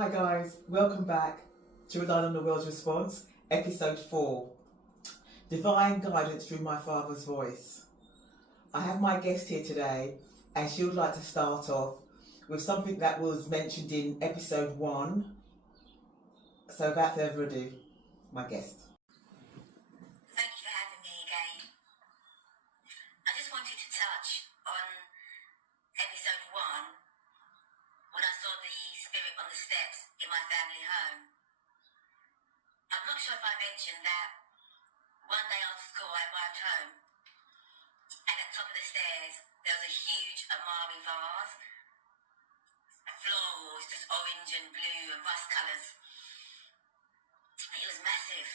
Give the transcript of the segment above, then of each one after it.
Hi guys, welcome back to Relying on the World's Response, episode 4, Divine Guidance Through My Father's Voice. I have my guest here today and she would like to start off with something that was mentioned in episode 1. So without further ado, my guest. Thank you for having me again. I just wanted to touch on episode 1 when I saw the spirit on the steps in my family home. I'm not sure if I mentioned that one day after school I arrived home and at the top of the stairs there was a huge Amari vase. The floor was just orange and blue and rust colours. It was massive.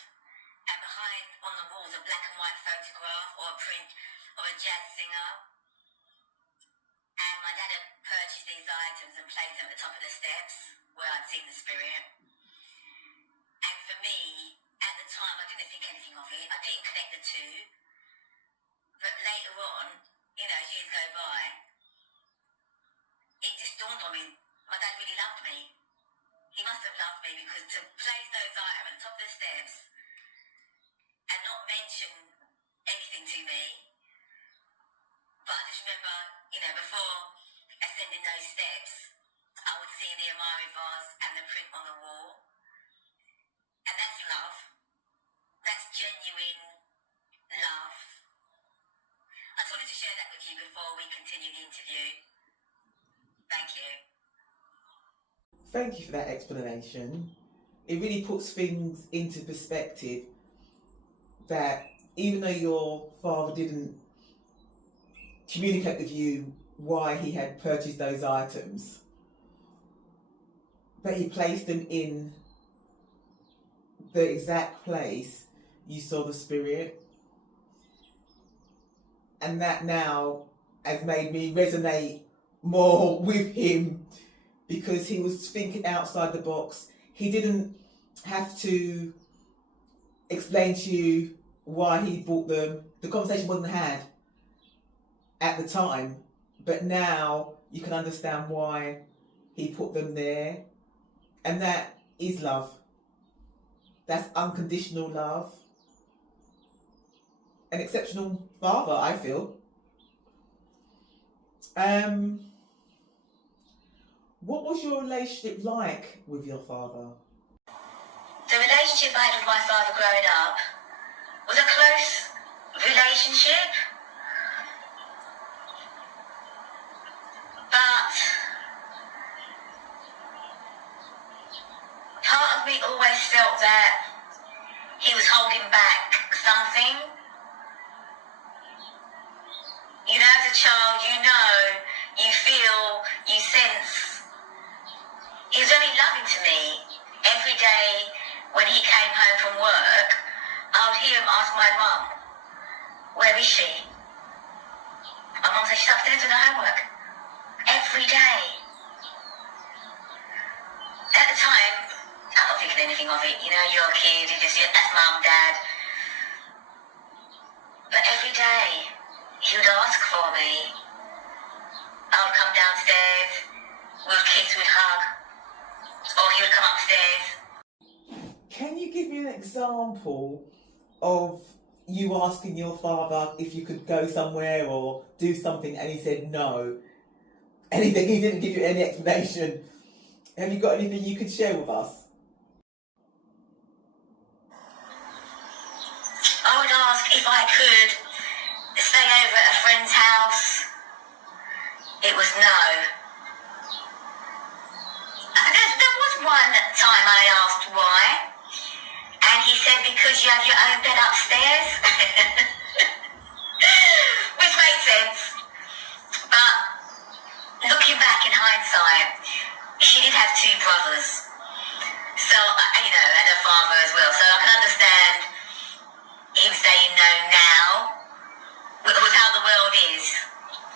And behind on the walls a black and white photograph or a print of a jazz singer. And my dad had purchased these items and placed them at the top of the steps where I'd seen the spirit. And for me, at the time, I didn't think anything of it. I didn't connect the two. But later on, as years go by, it just dawned on me, my dad really loved me. He must have loved me because to place those items at the top of the steps and not mention anything to me. But I just remember, before ascending those steps, I would see the Amari vase and the print on the wall. And that's love. That's genuine love. I just wanted to share that with you before we continue the interview. Thank you. Thank you for that explanation. It really puts things into perspective that even though your father didn't communicate with you why he had purchased those items, but he placed them in the exact place you saw the spirit, and that now has made me resonate more with him because he was thinking outside the box. He didn't have to explain to you why he bought them. The conversation wasn't had at the time, but now you can understand why he put them there. And that is love. That's unconditional love. An exceptional father, I feel. What was your relationship like with your father? The relationship I had with my father growing up was a close relationship. But part of me always felt that he was holding back something. As a child, you feel, you sense. He was only loving to me. Every day when he came home from work, I would hear him ask my mum, "Where is she?" My mum said, "She's upstairs doing her homework." Every day. At the time, I'm not thinking anything of it. You're a kid, that's mum, dad. But every day, he would ask for me. I would come downstairs, we would kiss, we'd hug, or he would come upstairs. Can you give me an example of you asking your father if you could go somewhere or do something and he said no? Anything, he didn't give you any explanation. Have you got anything you could share with us? I would ask if I could stay over at a friend's house. It was no. There was one time I asked why, and he said because you have your own bed upstairs. Which made sense. But looking back in hindsight, she did have 2 brothers. So, and a father as well. So I can understand him saying no now, with how the world is.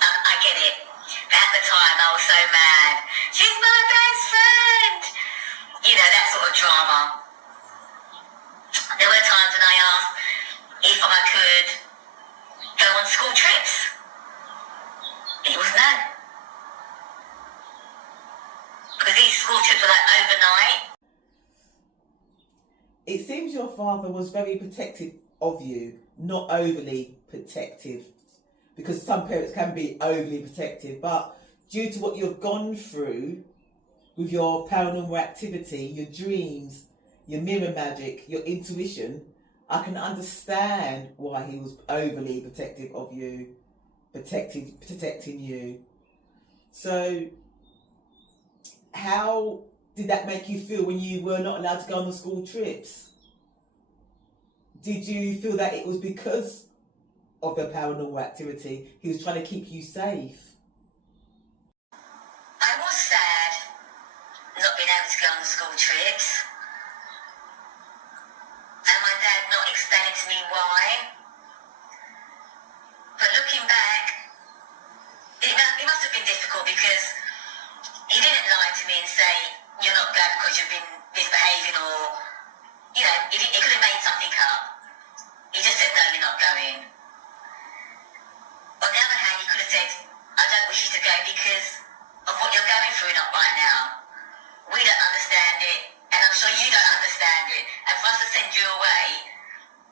I get it. But at the time, I was so mad. She's my best friend! That sort of drama. There were times when I asked if I could go on school trips. It was no. Because these school trips were like overnight. It seems your father was very protective of you, not overly protective, because some parents can be overly protective, but due to what you've gone through with your paranormal activity, your dreams, your mirror magic, your intuition, I can understand why he was overly protective of you, protecting you. So, how did that make you feel when you were not allowed to go on the school trips? Did you feel that it was because of the paranormal activity he was trying to keep you safe? I was sad not being able to go on the school trips, and my dad not explaining to me why. But looking back, it must have been difficult because he didn't lie to me and say, you're not glad because you've been misbehaving, or, you know, he could have made something up. He just said, no, you're not going. On the other hand, he could have said, I don't wish you to go because of what you're going through right now. We don't understand it, and I'm sure you don't understand it. And for us to send you away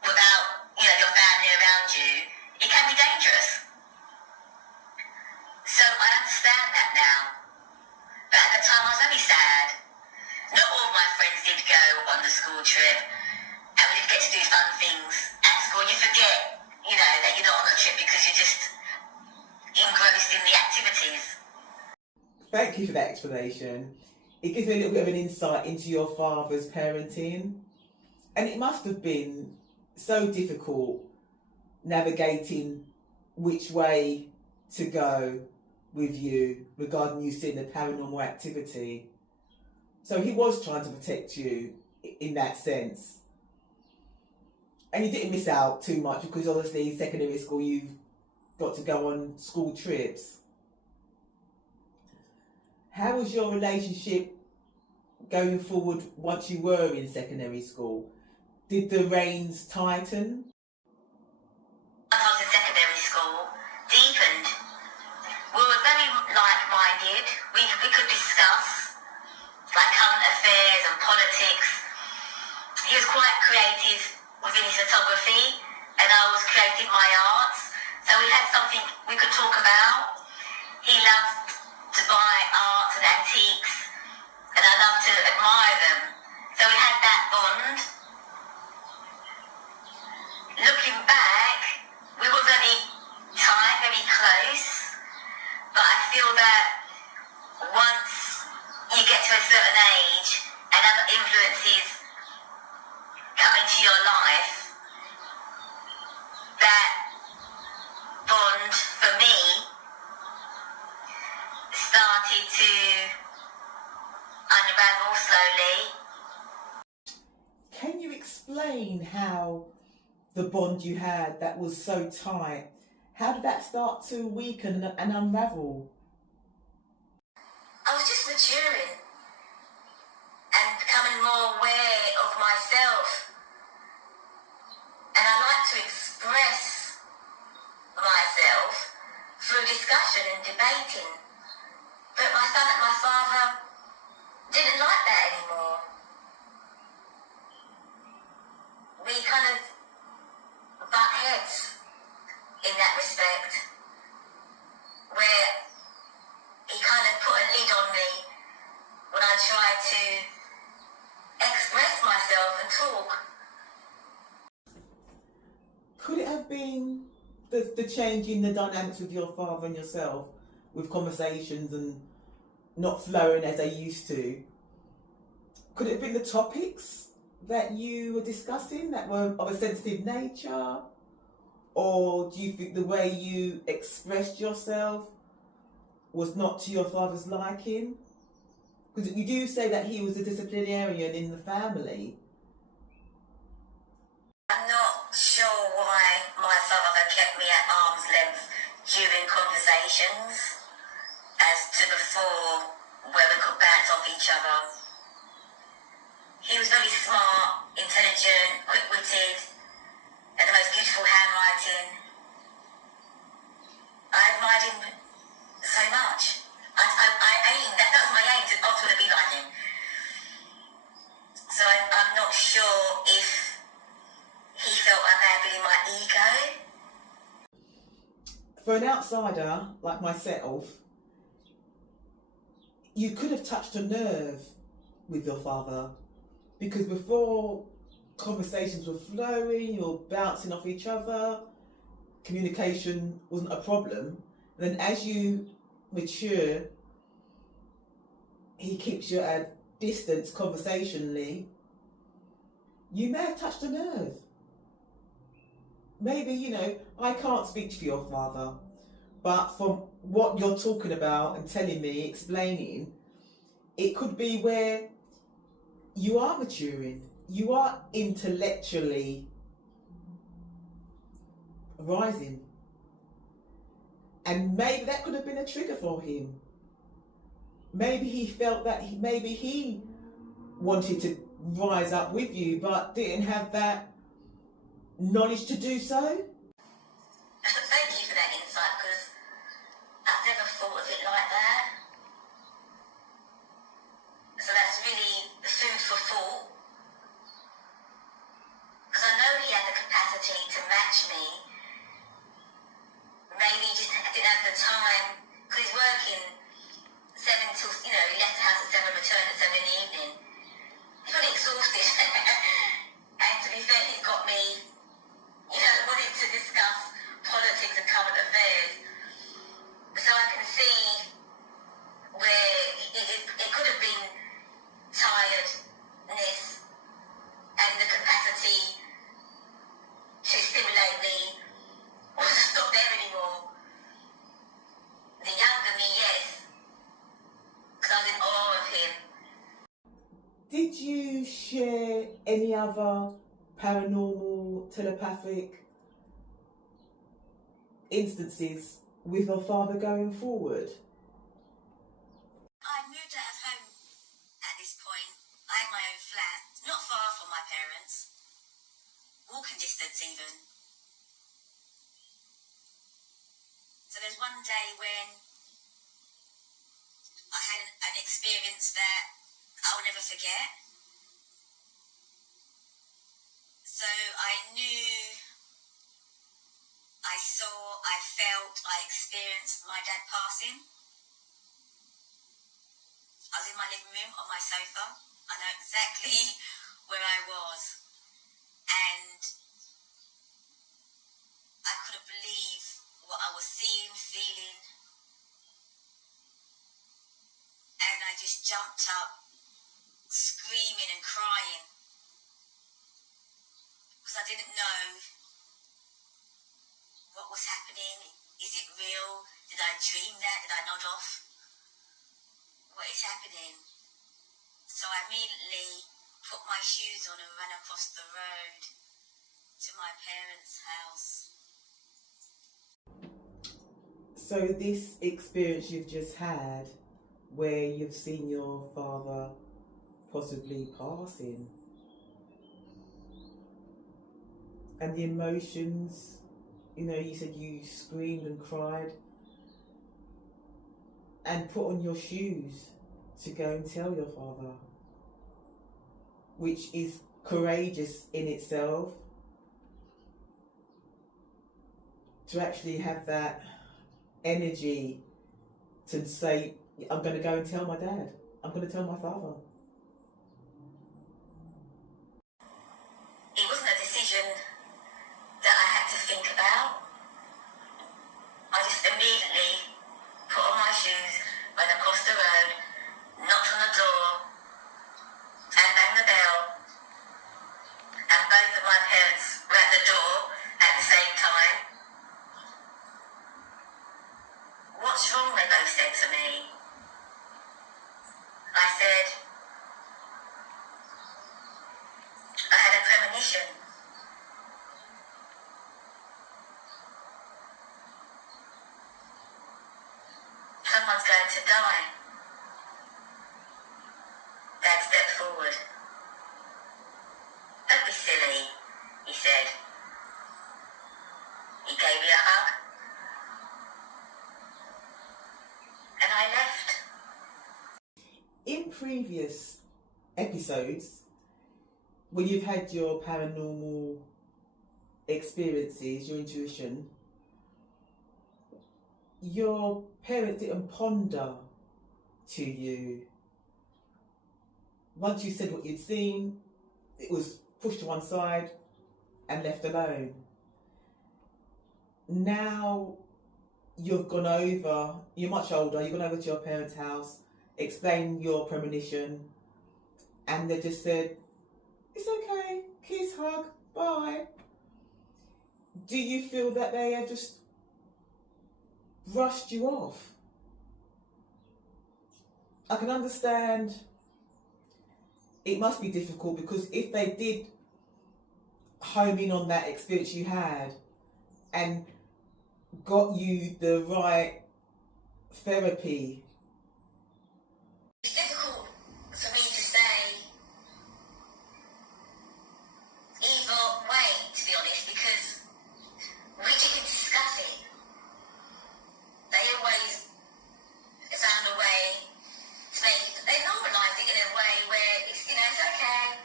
without, you know, your family around you, it can be dangerous. So I understand that now. But at the time I was only sad. Not all of my friends did go on the school trip, and we did get to do fun things at school. You forget, you know, that you're not on the trip because you're just engrossed in the activities. Thank you for that explanation. It gives me a little bit of an insight into your father's parenting. And it must have been so difficult navigating which way to go with you regarding you seeing the paranormal activity. So he was trying to protect you in that sense. And you didn't miss out too much because obviously in secondary school you've got to go on school trips. How was your relationship going forward once you were in secondary school? Did the reins tighten? Once I was in secondary school, deepened. We were very like-minded. We could discuss like current affairs and politics. He was quite creative within his photography, and I was creative in my arts. So we had something we could talk about. He loved to buy arts and antiques, and I loved to admire them. So we had that bond. Looking back, we were very tight, very close, but I feel that once you get to a certain age and other influences come into your life, that bond for me started to unravel slowly. Can you explain how the bond you had that was so tight, how did that start to weaken and unravel? I was just maturing and becoming more aware of myself. And I like to express myself through discussion and debating. But my son and my father didn't like that anymore. We kind of butt heads in that respect, where he kind of put a lid on me when I tried to express myself and talk. Could it have been the change in the dynamics with your father and yourself, with conversations and not flowing as they used to? Could it have been the topics that you were discussing that were of a sensitive nature? Or do you think the way you expressed yourself was not to your father's liking? Because you do say that he was a disciplinarian in the family. I'm not sure why my father kept me at arm's length during conversations as to before, where we could bounce off each other. He was very smart, intelligent, quick-witted, and the most beautiful handwriting. I admired him so much. I aimed, that was my aim, I was going to be like him. outsider like myself, you could have touched a nerve with your father, because before conversations were flowing, you're bouncing off each other, communication wasn't a problem. And then as you mature, he keeps you at a distance conversationally. You may have touched a nerve. Maybe, you know, I can't speak to your father, but from what you're talking about and telling me, explaining, it could be where you are maturing, you are intellectually rising. And maybe that could have been a trigger for him. Maybe he felt that maybe he wanted to rise up with you, but didn't have that knowledge to do so. Thank you for that insight, because I've never thought of it like that. So that's really food for thought. Because I know he had the capacity to match me. Maybe he just didn't have the time, because he's working 7 till, you know, he left the house at 7, returned at 7 in the evening. He's really exhausted. And to be fair, he's got me, you know, wanting to discuss politics and current affairs. So I can see where it could have been tiredness and the capacity to stimulate me wasn't not there anymore. The younger me, yes, because I was in awe of him. Did you share any other paranormal, telepathic instances with your father going forward? I'd moved out of home at this point. I had my own flat, not far from my parents, walking distance even. So there's one day when I had an experience that I'll never forget. So I knew, I saw, I felt, I experienced my dad passing. I was in my living room on my sofa. I know exactly where I was. And I couldn't believe what I was seeing, feeling. And I just jumped up, screaming and crying. Because I didn't know what was happening. Is it real? Did I dream that? Did I nod off? What is happening? So I immediately put my shoes on and ran across the road to my parents' house. So this experience you've just had, where you've seen your father possibly passing, and the emotions, you know, you said you screamed and cried and put on your shoes to go and tell your father, which is courageous in itself, to actually have that energy to say, I'm going to go and tell my dad, I'm going to tell my father. It wasn't a decision that I had to think about. I just immediately put on my shoes, went across the road, knocked on the door, and rang the bell. And both of my parents were at the door at the same time. What's wrong? They both said to me. I said, I had a premonition. Someone's going to die. Dad stepped forward. Don't be silly, he said. He gave me a hug. And I left. In previous episodes, when you've had your paranormal experiences, your intuition, your parents didn't ponder to you. Once you said what you'd seen, it was pushed to one side and left alone. Now you've gone over, you're much older, you've gone over to your parents' house, explained your premonition, and they just said, it's okay, kiss, hug, bye. Do you feel that they have just brushed you off? I can understand it must be difficult, because if they did home in on that experience you had and got you the right therapy. It's difficult for me to say either way, to be honest, because we didn't discuss it. They always found a way to make it, they normalise it in a way where it's, it's okay.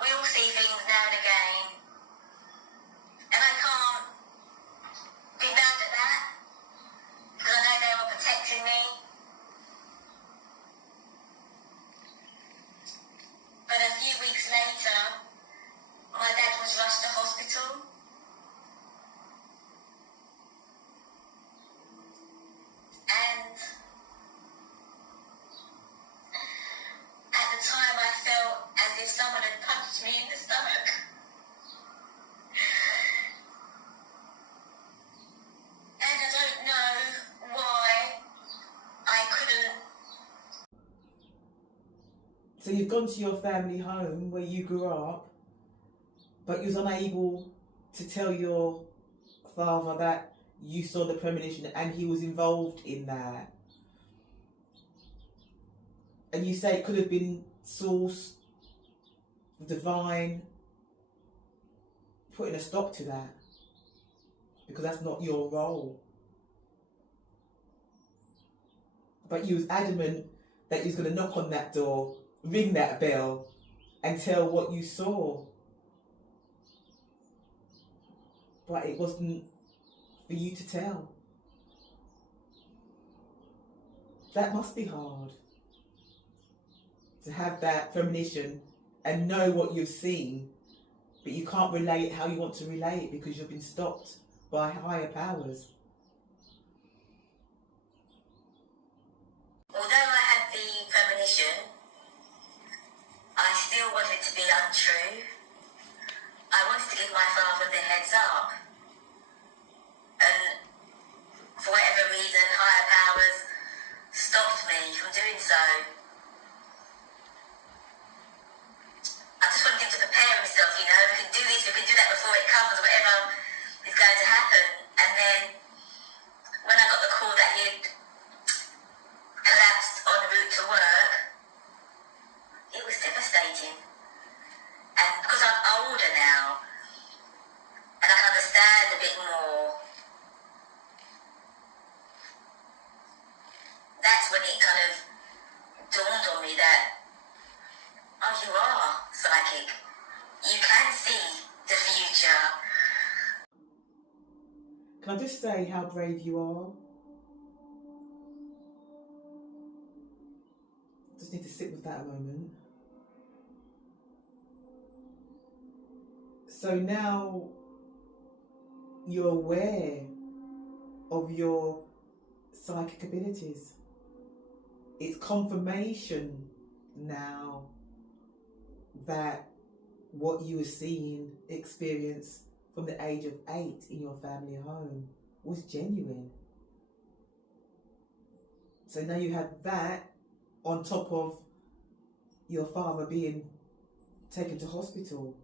We all see things now and again. And I can't be mad at that, because I know they were protecting me. But a few weeks later, my dad was rushed to hospital. And at the time I felt as if someone had punched me in the stomach. And I don't know why I couldn't. So you've gone to your family home where you grew up, but you was unable to tell your father that you saw the premonition and he was involved in that. And you say it could have been source, divine, putting a stop to that, because that's not your role. But you was adamant that you was going to knock on that door, ring that bell, and tell what you saw. But it wasn't for you to tell. That must be hard. To have that premonition and know what you've seen, but you can't relay it how you want to relay it because you've been stopped by higher powers. Although I had the premonition, I still wanted to be untrue. I wanted to give my father the heads up. And for whatever reason, higher powers stopped me from doing so. I just wanted him to prepare himself, we can do this, we can do that before it comes, whatever is going to happen. And then when I got the call that he had collapsed en route to work, it was devastating. And because I'm older now, and I can understand a bit more, that's when it kind of dawned on me that, oh, you are psychic. You can see the future. Can I just say how brave you are? Just need to sit with that a moment. So now you're aware of your psychic abilities. It's confirmation now that what you were seeing, experienced from the age of 8 in your family home was genuine. So now you have that on top of your father being taken to hospital.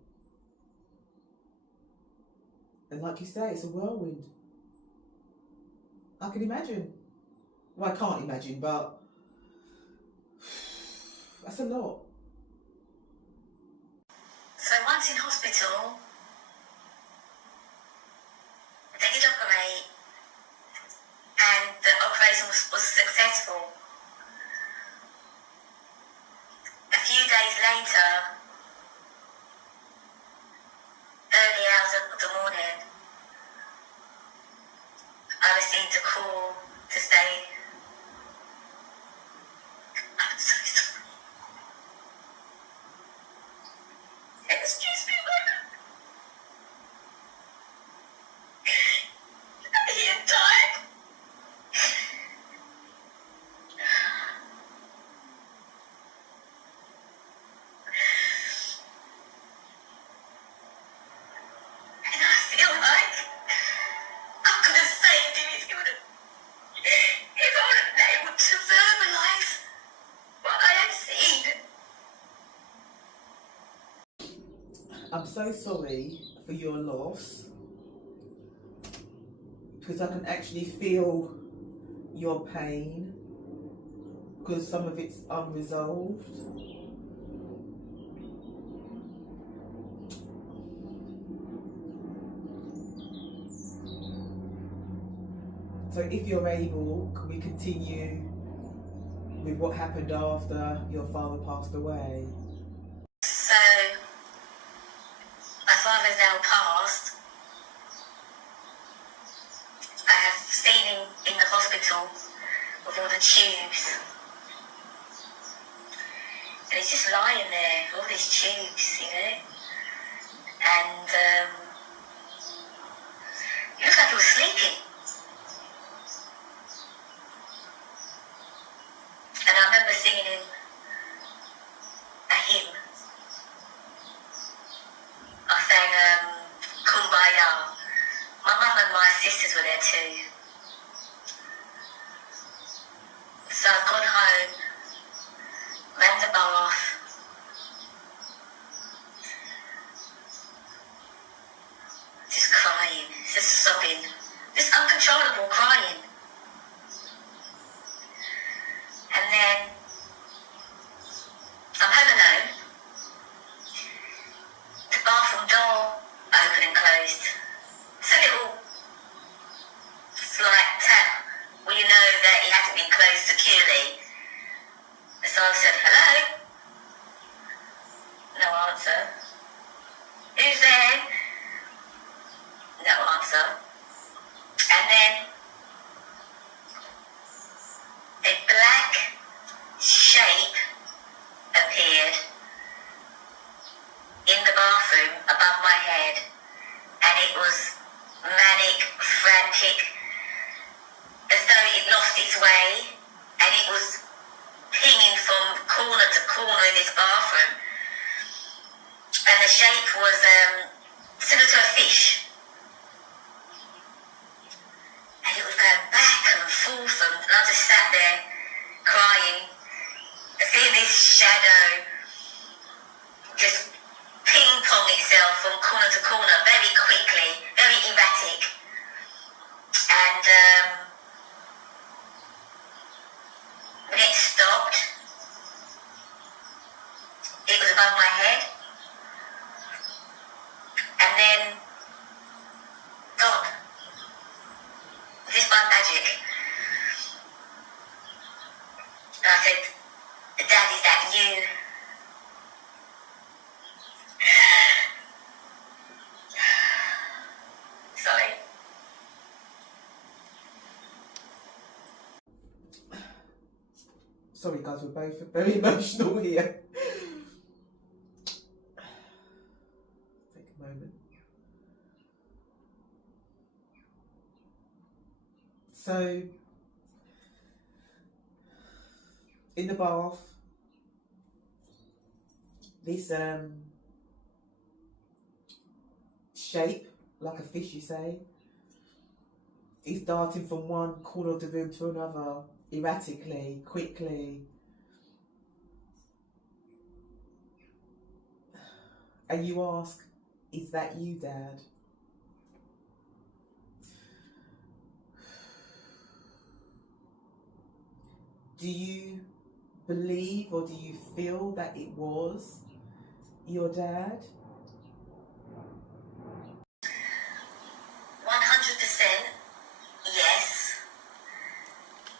And like you say, it's a whirlwind. I can imagine. Well, I can't imagine, but that's a lot. So once in hospital, they did operate, and the operation was successful. A few days later, early hours of the morning, I received a call to say, I'm so sorry. Excuse me, Mother. He had died. And I feel like I could have saved him if I would have been able to verbalise what I had seen. I'm so sorry for your loss, because I can actually feel your pain, because some of it's unresolved. So if you're able, can we continue with what happened after your father passed away? So, my father's now passed. I have seen him in the hospital with all the tubes. And he's just lying there, all these tubes, you know. And he looked like he was sleeping. And I remember singing him a hymn. I sang Kumbaya. My mum and my sisters were there too. So I've gone home, ran the bath, just crying, just sobbing, just uncontrollable crying. And then I'm home alone. The bathroom door open and closed. It's a little slight tap where you know that it hasn't been closed securely. So I said, hello? No answer. Who's there? No answer. And then a black shape appeared in the bathroom above my head, and it was manic, frantic, as though it lost its way, and it was pinging from corner to corner in this bathroom. And the shape was similar to a fish. And it was going back and forth, and I just sat there crying, seeing this shadow just ping-pong itself from corner to corner very quickly, very erratic. And when it stopped, it was above my head, and then gone. Just by magic. And I said, Dad, is that you? Sorry. Sorry guys, we're both very emotional here. Take a moment. So, in the bath, this shape, like a fish you say, is darting from one corner of the room to another, erratically, quickly. And you ask, is that you, Dad? Do you believe or do you feel that it was your dad? 100% yes,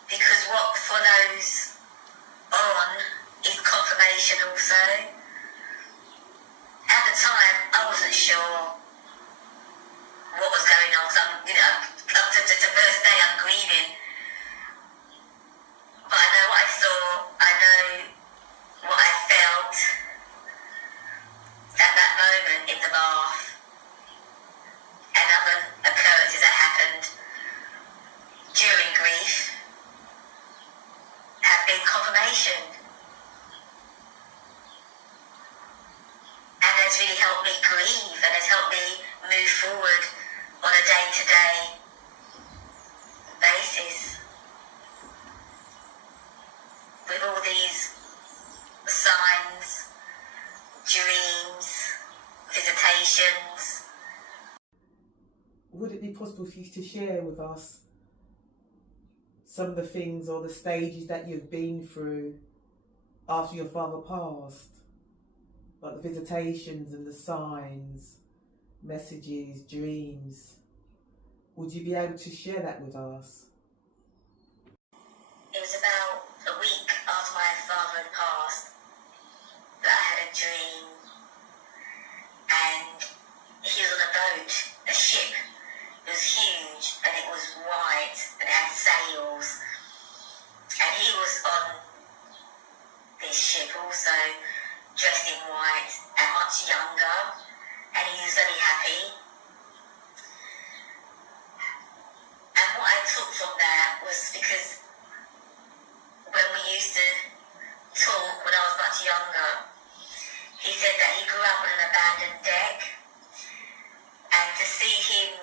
because what follows on is confirmation also. At the time, I wasn't sure what was going on, because I'm, up to the first day I'm grieving. meditation, and has really helped me grieve and has helped me move forward on a day-to-day basis with all these signs, dreams, visitations. Would it be possible for you to share with us some of the things or the stages that you've been through after your father passed? Like the visitations and the signs, messages, dreams. Would you be able to share that with us? It was about a week after my father had passed that I had a dream, and he was on a boat, a ship. It was huge and it was white and it had sails, and he was on this ship also, dressed in white and much younger, and he was very happy. And what I took from that was because when we used to talk when I was much younger, he said that he grew up on an abandoned deck, and to see him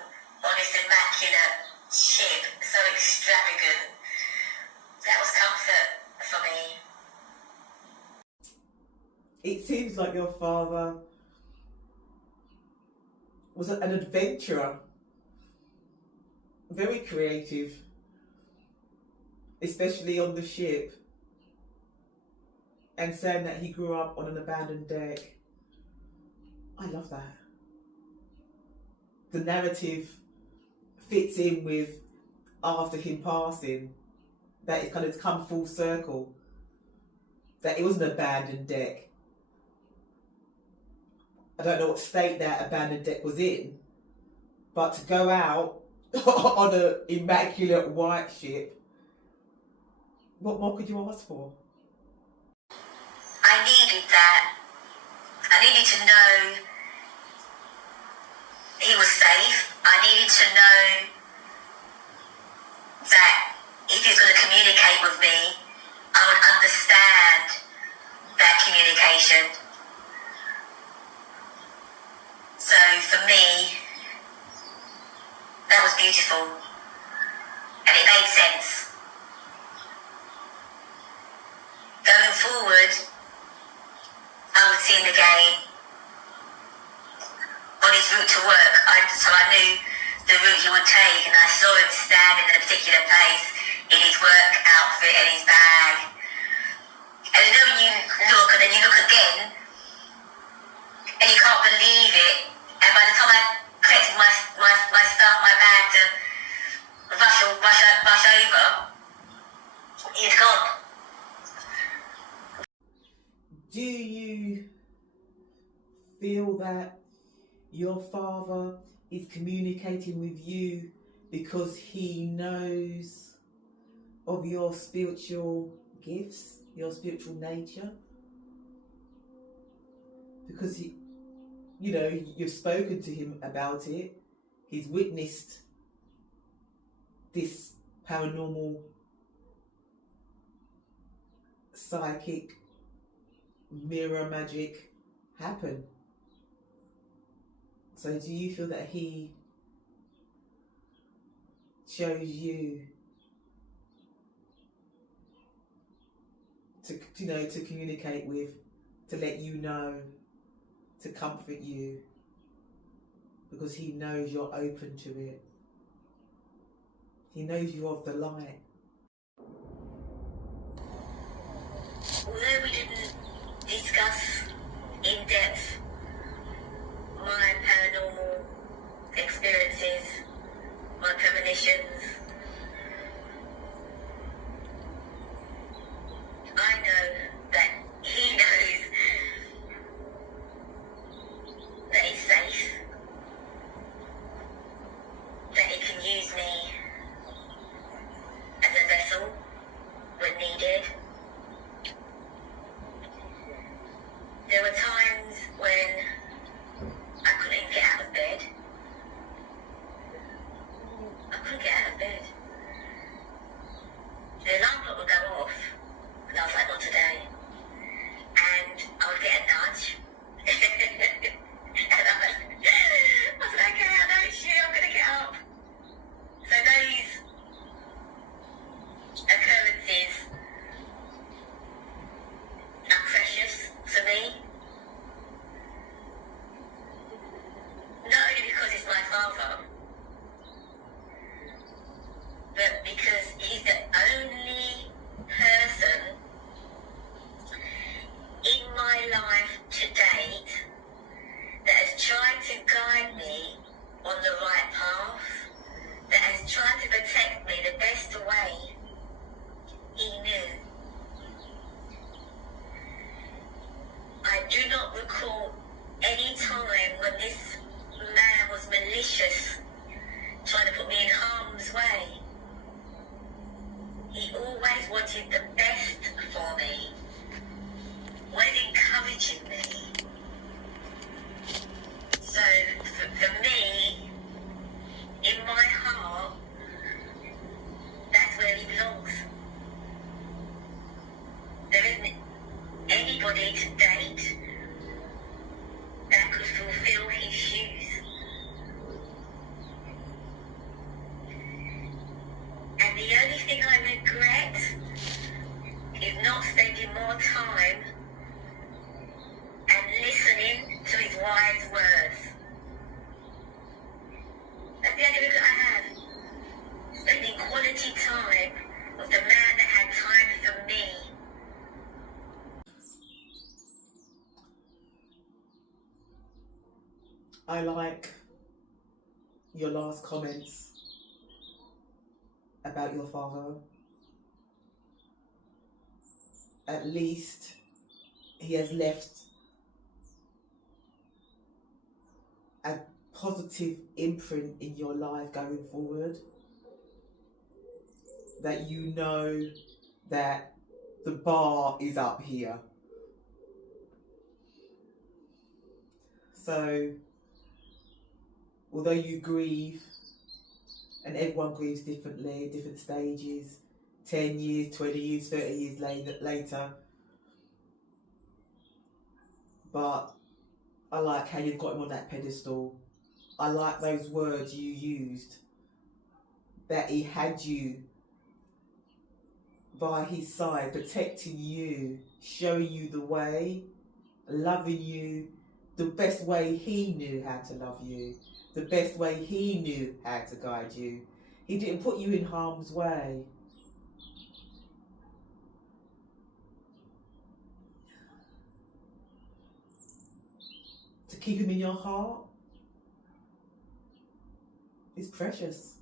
on this immaculate ship, so extravagant, that was comfort for me. It seems like your father was an adventurer, very creative, especially on the ship, and saying that he grew up on an abandoned deck. I love that. The narrative fits in with after him passing, that it's kind of come full circle, that it was an abandoned deck. I don't know what state that abandoned deck was in, but to go out on an immaculate white ship, what more could you ask for? I needed that. I needed to know he was safe. I needed to know that if he was going to communicate with me, I would understand that communication. So for me, that was beautiful, and it made sense. Going forward, I would see him again on his route to work. So I knew the route he would take, and I saw him standing in a particular place in his work outfit and his bag. And you know when you look and then you look again and you can't believe it, and by the time I collected my stuff, my bag to rush over, he had gone. Do you feel that your father is communicating with you because he knows of your spiritual gifts, your spiritual nature? Because he, you know, you've spoken to him about it. He's witnessed this paranormal, psychic, mirror magic happen. So do you feel that he chose you to, you know, to communicate with, to let you know, to comfort you, because he knows you're open to it? He knows you're of the light. Although we didn't discuss in depth my paranormal experiences, my premonitions, I know that he knows that he's safe, that he can use me as a vessel when needed. always wanted the best for me, always encouraging me. So for me, in my heart, that's where he belongs. There isn't anybody to date that could fulfill his shoes. And the only thing I regret is not spending more time and listening to his wise words. That's the only regret I have. Spending quality time with the man that had time for me. I like your last comments about your father. At least he has left a positive imprint in your life going forward. That you know that the bar is up here. So, although you grieve, and everyone grieves differently, different stages, 10 years, 20 years, 30 years later. But I like how you've got him on that pedestal. I like those words you used, that he had you by his side, protecting you, showing you the way, loving you the best way he knew how to love you, the best way he knew how to guide you. He didn't put you in harm's way. To keep him in your heart is precious.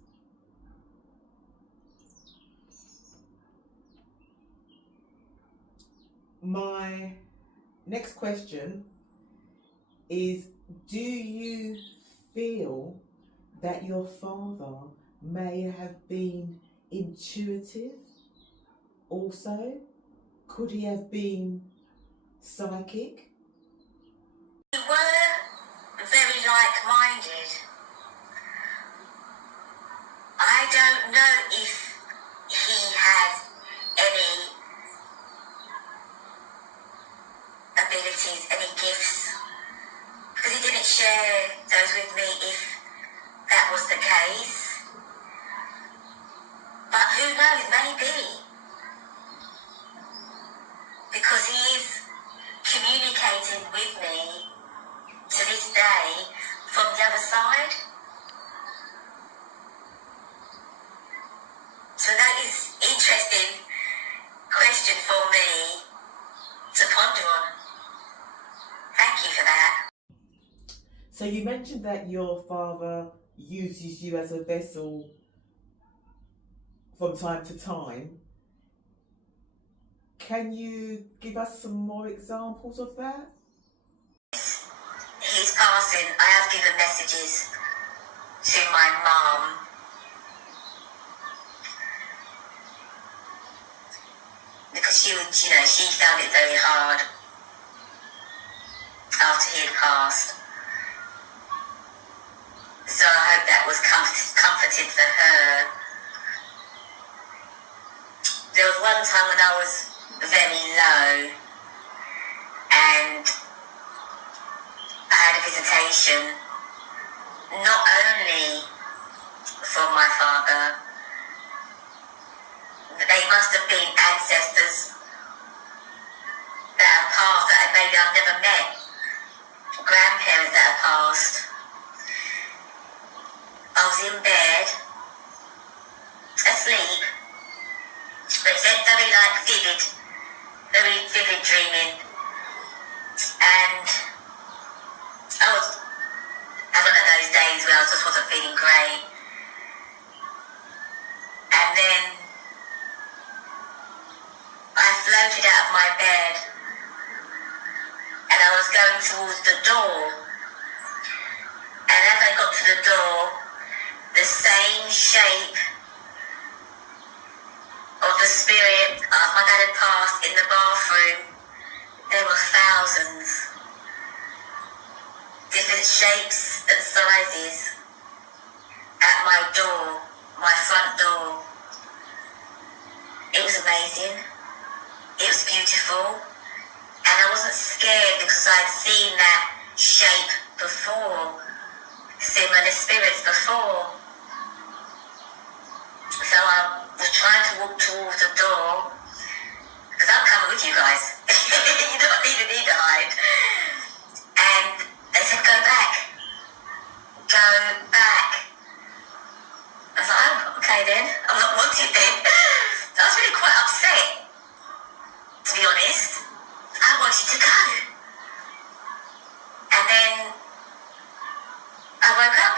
My next question is, do you feel that your father may have been intuitive also? Could he have been psychic? We were very like-minded. I don't know if he had any abilities, any gifts, because he didn't share those with me if that was the case. But who knows, maybe. Because he is communicating with me to this day from the other side. So that is an interesting question for me to ponder on. Thank you for that. So you mentioned that your father uses you as a vessel from time to time. Can you give us some more examples of that? He's passing. I have given messages to my mum. Because she found it very hard after he had passed. So I hope that was comforting for her. There was one time when I was very low and I had a visitation, not only from my father, they must have been ancestors that have passed that maybe I've never met, grandparents that have passed. I was in bed, asleep, but it's very vivid dreaming. And I was having one of those days where I just wasn't feeling great. And then I floated out of my bed and I was going towards the door. And as I got to the door, the same shape of the spirit shapes and sizes at my door, my front door. It was amazing. It was beautiful. And I wasn't scared because I'd seen that shape before, similar spirits before. So I was trying to walk towards the door, because I'm coming with you guys. You don't even need to hide. And they said, go back. Go back. I was like, oh, okay then. I'm not wanted then. So I was really quite upset, to be honest. I wanted to go. And then I woke up.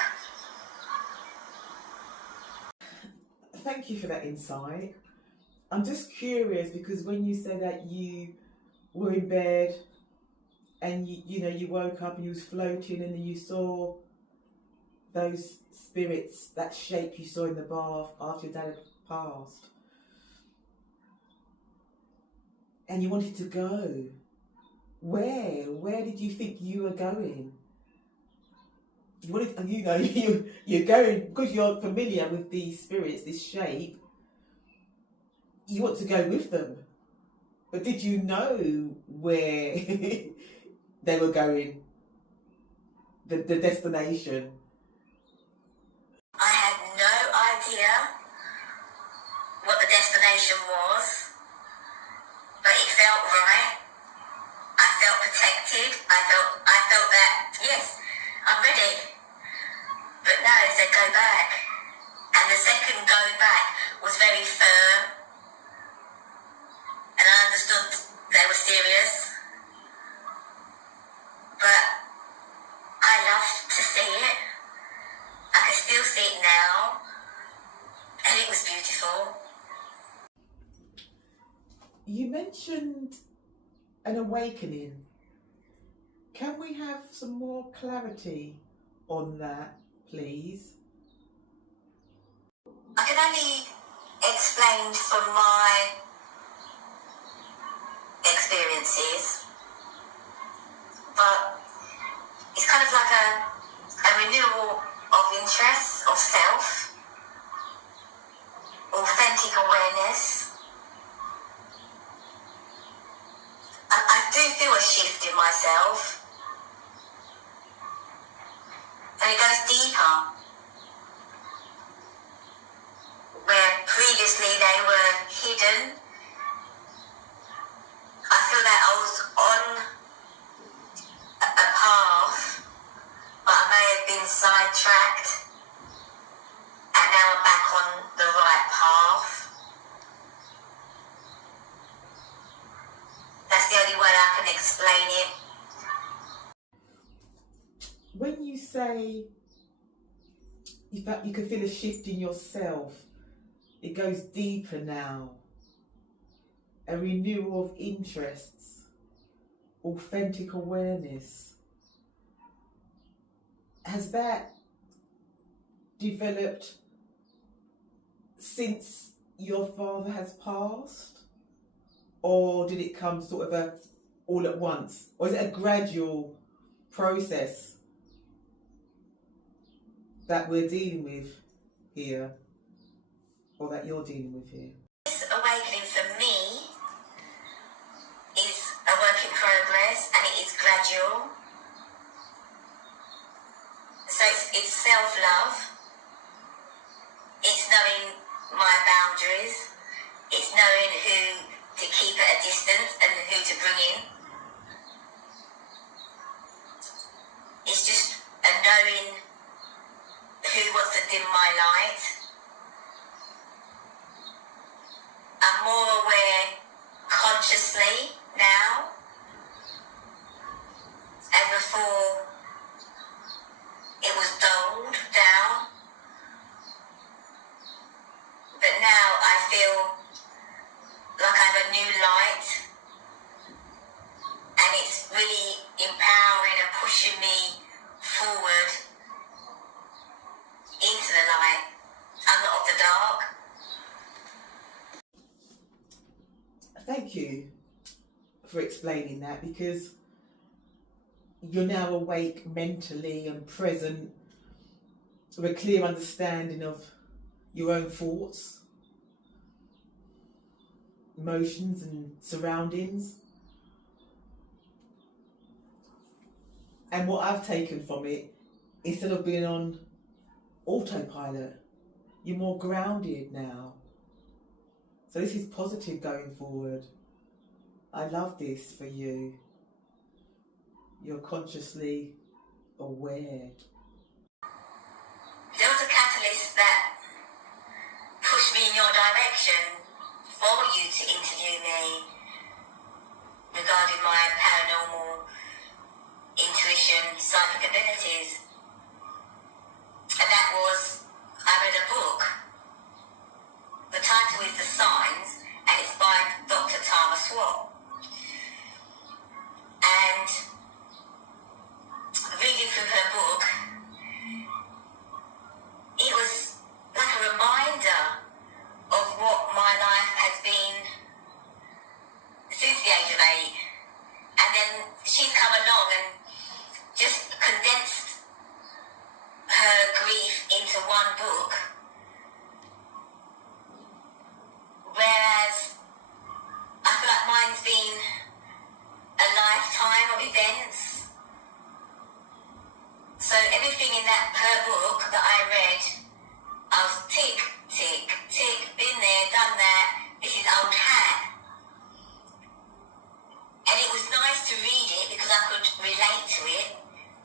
Thank you for that insight. I'm just curious because when you say that you were in bed and you woke up and you was floating and you saw those spirits, that shape you saw in the bath after your dad had passed, and you wanted to go. Where did you think you were going? You wanted, you're going because you're familiar with these spirits, this shape. You want to go with them, but did you know where they were going? The destination. I had no idea what the destination was, but it felt right. I felt protected. I felt that, yes, I'm ready. But no, they said go back. And the second go back was very firm. And I understood they were serious. But I loved to see it. I can still see it now. And it was beautiful. You mentioned an awakening. Can we have some more clarity on that, please? I can only explain from my experiences, but it's kind of like a renewal of interest, of self, authentic awareness. I do feel a shift in myself, and it goes deeper. Where previously they were hidden, I feel that I was on a path, but I may have been sidetracked, and now I'm back on the right path. That's the only way I can explain it. When you say that you can feel a shift in yourself, it goes deeper now. A renewal of interests, authentic awareness. Has that developed since your father has passed? Or did it come sort of all at once? Or is it a gradual process that we're dealing with here? Or that you're dealing with here? This awakening for me is a work in progress, and it is gradual. So it's self-love. It's knowing my boundaries. It's knowing who to keep at a distance and who to bring in. It's just a knowing who wants to dim my light. I'm more aware consciously now. As before, it was dulled down. But now I feel like I have a new light. And it's really empowering and pushing me forward into the light. I'm not of the dark. Thank you for explaining that, because you're now awake mentally and present with a clear understanding of your own thoughts, emotions and surroundings. And what I've taken from it, instead of being on autopilot, you're more grounded now. So this is positive going forward. I love this for you. You're consciously aware. There was a catalyst that pushed me in your direction for you to interview me regarding my paranormal intuition, psychic abilities. And that was, I read a book. The title is The Signs, and it's by Dr. Tara Swart. And reading through her book, it was like a reminder of what my life has been since the age of 8. And then she's come along and just condensed her grief into one book. Whereas I feel like mine's been a lifetime of events. So everything in her book that I read, I was tick, tick, tick, been there, done that, this is old hat. And it was nice to read it because I could relate to it,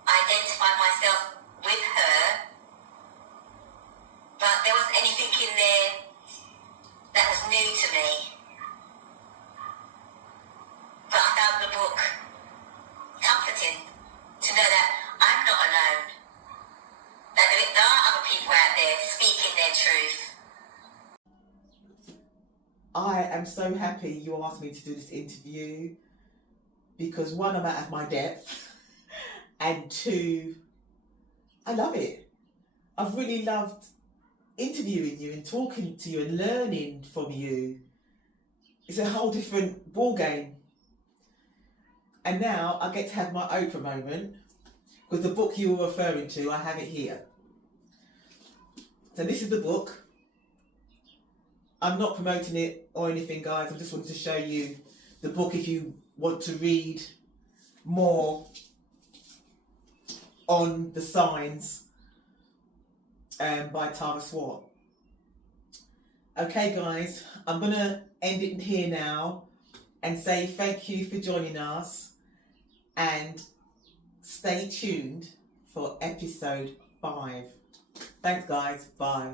identify myself with her, but there wasn't anything in there that was new to me. But I found the book comforting to know that I'm not alone, that there are other people out there speaking their truth. I am so happy you asked me to do this interview because one, I'm out of my depth, and two, I love it. I've really loved interviewing you and talking to you and learning from you. It's a whole different ball game. And now I get to have my Oprah moment because the book you were referring to, I have it here. So this is the book. I'm not promoting it or anything, guys. I just wanted to show you the book if you want to read more on the signs by Tara Swart. Okay, guys, I'm going to end it here now and say thank you for joining us and stay tuned for episode 5. Thanks, guys. Bye.